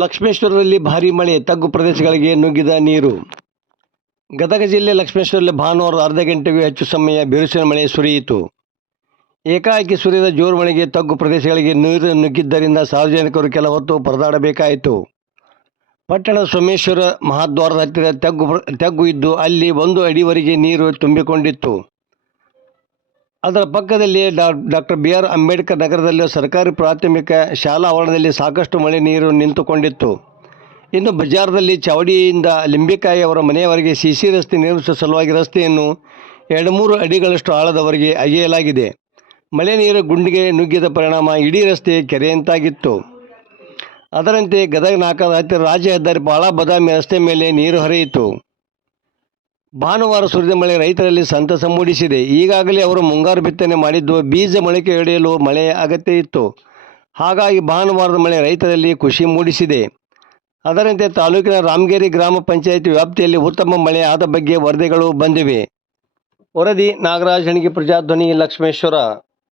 ಲಕ್ಷ್ಮೇಶ್ವರದಲ್ಲಿ ಭಾರಿ ಮಳೆ, ತಗ್ಗು ಪ್ರದೇಶಗಳಿಗೆ ನುಗ್ಗಿದ ನೀರು. ಗದಗ ಜಿಲ್ಲೆ ಲಕ್ಷ್ಮೇಶ್ವರದಲ್ಲಿ ಭಾನುವಾರ ಅರ್ಧ ಗಂಟೆಗೂ ಹೆಚ್ಚು ಸಮಯ ಬಿರುಸಿನ ಮಳೆ ಸುರಿಯಿತು. ಏಕಾಏಕಿ ಸುರಿದ ಜೋರು ಮಳೆಗೆ ತಗ್ಗು ಪ್ರದೇಶಗಳಿಗೆ ನೀರು ನುಗ್ಗಿದ್ದರಿಂದ ಸಾರ್ವಜನಿಕರು ಕೆಲ ಹೊತ್ತು ಪರದಾಡಬೇಕಾಯಿತು. ಪಟ್ಟಣ ಸೋಮೇಶ್ವರ ಮಹಾದ್ವಾರದ ಹತ್ತಿರ ತಗ್ಗು ತಗ್ಗು ಇದ್ದು ಅಲ್ಲಿ ಒಂದು ಅಡಿವರೆಗೆ ನೀರು ತುಂಬಿಕೊಂಡಿತ್ತು. ಅದರ ಪಕ್ಕದಲ್ಲಿ ಡಾಕ್ಟರ್ ಬಿ ಆರ್ ಅಂಬೇಡ್ಕರ್ ನಗರದಲ್ಲಿ ಸರ್ಕಾರಿ ಪ್ರಾಥಮಿಕ ಶಾಲಾ ಆವರಣದಲ್ಲಿ ಸಾಕಷ್ಟು ಮಳೆ ನೀರು ನಿಂತುಕೊಂಡಿತ್ತು. ಇನ್ನು ಬಜಾರದಲ್ಲಿ ಚಾವಡಿಯಿಂದ ಲಿಂಬಿಕಾಯಿ ಅವರ ಮನೆಯವರೆಗೆ ಸಿ ಸಿ ರಸ್ತೆ ನಿರ್ಮಿಸುವ ಸಲುವಾಗಿ ರಸ್ತೆಯನ್ನು ಎರಡು ಮೂರು ಅಡಿಗಳಷ್ಟು ಆಳದವರೆಗೆ ಅಗೆಯಲಾಗಿದೆ. ಮಳೆ ನೀರು ಗುಂಡಿಗೆ ನುಗ್ಗಿದ ಪರಿಣಾಮ ಇಡೀ ರಸ್ತೆ ಕೆರೆಯಂತಾಗಿತ್ತು. ಅದರಂತೆ ಗದಗ ನಾಕದ ಹತ್ತಿರ ರಾಜ್ಯ ಹೆದ್ದಾರಿ ಬಾಳ ಬದಾಮಿ ರಸ್ತೆ ಮೇಲೆ ನೀರು ಹರಿಯಿತು. ಭಾನುವಾರ ಸುರಿದ ಮಳೆ ರೈತರಲ್ಲಿ ಸಂತಸ ಮೂಡಿಸಿದೆ. ಈಗಾಗಲೇ ಅವರು ಮುಂಗಾರು ಬಿತ್ತನೆ ಮಾಡಿದ್ದು ಬೀಜ ಮೊಳಕೆ ಹಿಡಿಯಲು ಮಳೆ ಅಗತ್ಯ ಇತ್ತು. ಹಾಗಾಗಿ ಭಾನುವಾರದ ಮಳೆ ರೈತರಲ್ಲಿ ಖುಷಿ ಮೂಡಿಸಿದೆ. ಅದರಂತೆ ತಾಲೂಕಿನ ರಾಮಗಿರಿ ಗ್ರಾಮ ಪಂಚಾಯಿತಿ ವ್ಯಾಪ್ತಿಯಲ್ಲಿ ಉತ್ತಮ ಮಳೆ ಆದ ಬಗ್ಗೆ ವರದಿಗಳು ಬಂದಿವೆ. ವರದಿ ನಾಗರಾಜ್, ಹಣಿಗೆ ಪ್ರಜಾಧ್ವನಿ ಲಕ್ಷ್ಮೇಶ್ವರ.